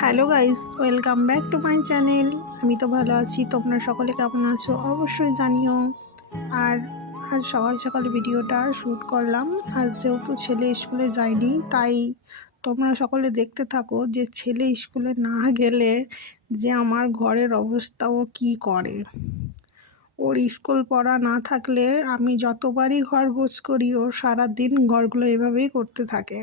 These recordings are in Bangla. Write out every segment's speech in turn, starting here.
Hello guys, welcome back to my channel. আমি তো ভালো আছি, তোমরা সকলে কেমন আছো অবশ্যই জানিও। আর আজ সকাল সকাল ভিডিওটা শ্যুট করলাম। আজ যেহেতু ছেলে স্কুলে যায়নি, তাই তোমরা সকলে দেখতে থাকো যে ছেলে স্কুলে না গেলে যে আমার ঘরের অবস্থা ও কী করে। ওর স্কুল পড়া না থাকলে আমি যতবারই ঘর গোছ করি, ও সারাদিন ঘরগুলো এভাবেই করতে থাকে।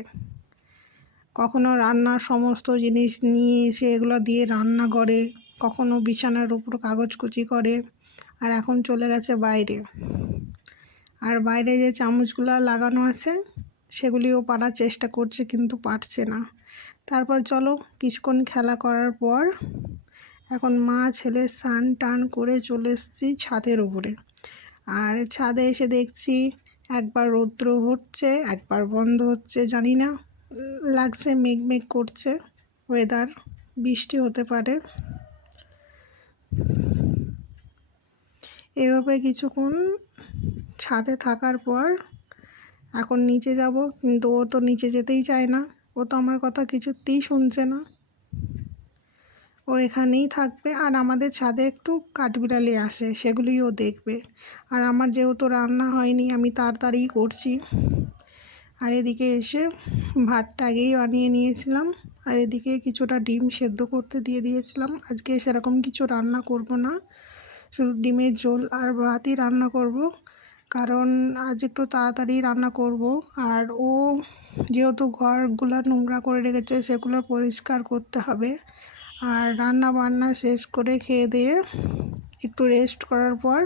কখনো রান্নার সমস্ত জিনিস নিয়ে এসে এগুলো দিয়ে রান্না করে, কখনো বিছানার উপর কাগজকুচি করে। আর এখন চলে গেছে বাইরে। আর বাইরে যে চামচগুলো লাগানো আছে সেগুলিও পারার চেষ্টা করছে, কিন্তু পারছে না। তারপর চলো কিছুক্ষণ খেলা করার পর এখন মা ছেলে স্নান টান করে চলে এসেছি ছাদের উপরে। আর ছাদে এসে দেখছি একবার রৌদ্র হচ্ছে, একবার বন্ধ হচ্ছে, জানি না। লাগছে মেঘ মেঘ করছে, ওয়েদার বৃষ্টি হতে পারে। এভাবে কিছুক্ষণ ছাদে থাকার পর এখন নিচে যাব, কিন্তু ও তো নিচে যেতেই চায় না। ও তো আমার কথা কিছুতেই শুনছে না, ও এখানেই থাকবে। আর আমাদের ছাদে একটু কাঠবিড়ালি আসে, সেগুলিও ও দেখবে। আর আমার যেহেতু রান্না হয়নি, আমি তাড়াতাড়ি করছি। আর এদিকে এসে ভাতটা আগেই বানিয়ে নিয়েছিলাম, আর এদিকে কিছুটা ডিম সেদ্ধ করতে দিয়ে দিয়েছিলাম। আজকে সেরকম কিছু রান্না করব না, শুধু ডিমের ঝোল আর ভাতই রান্না করব, কারণ আজ একটু তাড়াতাড়ি রান্না করব। আর ও যেহেতু ঘরগুলো নোংরা করে রেখেছে, সেগুলো পরিষ্কার করতে হবে। আর রান্না বান্না শেষ করে খেয়ে দিয়ে একটু রেস্ট করার পর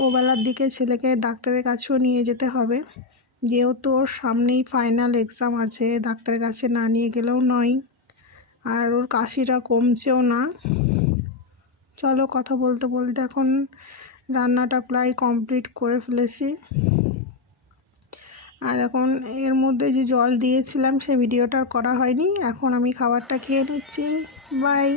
ও বেলার দিকে ছেলেকে ডাক্তারের কাছেও নিয়ে যেতে হবে, যেহেতু ওর সামনেই ফাইনাল এক্সাম আছে। ডাক্তারের কাছে না নিয়ে গেলেও নয়। আর ওর কাশিটা কমছেও না। চলো কথা বলতে বলতে এখন রান্নাটা প্রায় কমপ্লিট করে ফেলেছি। আর এখন এর মধ্যে যে জল দিয়েছিলাম সে ভিডিওটা করা হয়নি। এখন আমি খাবারটা খেয়ে নিচ্ছি। বাই।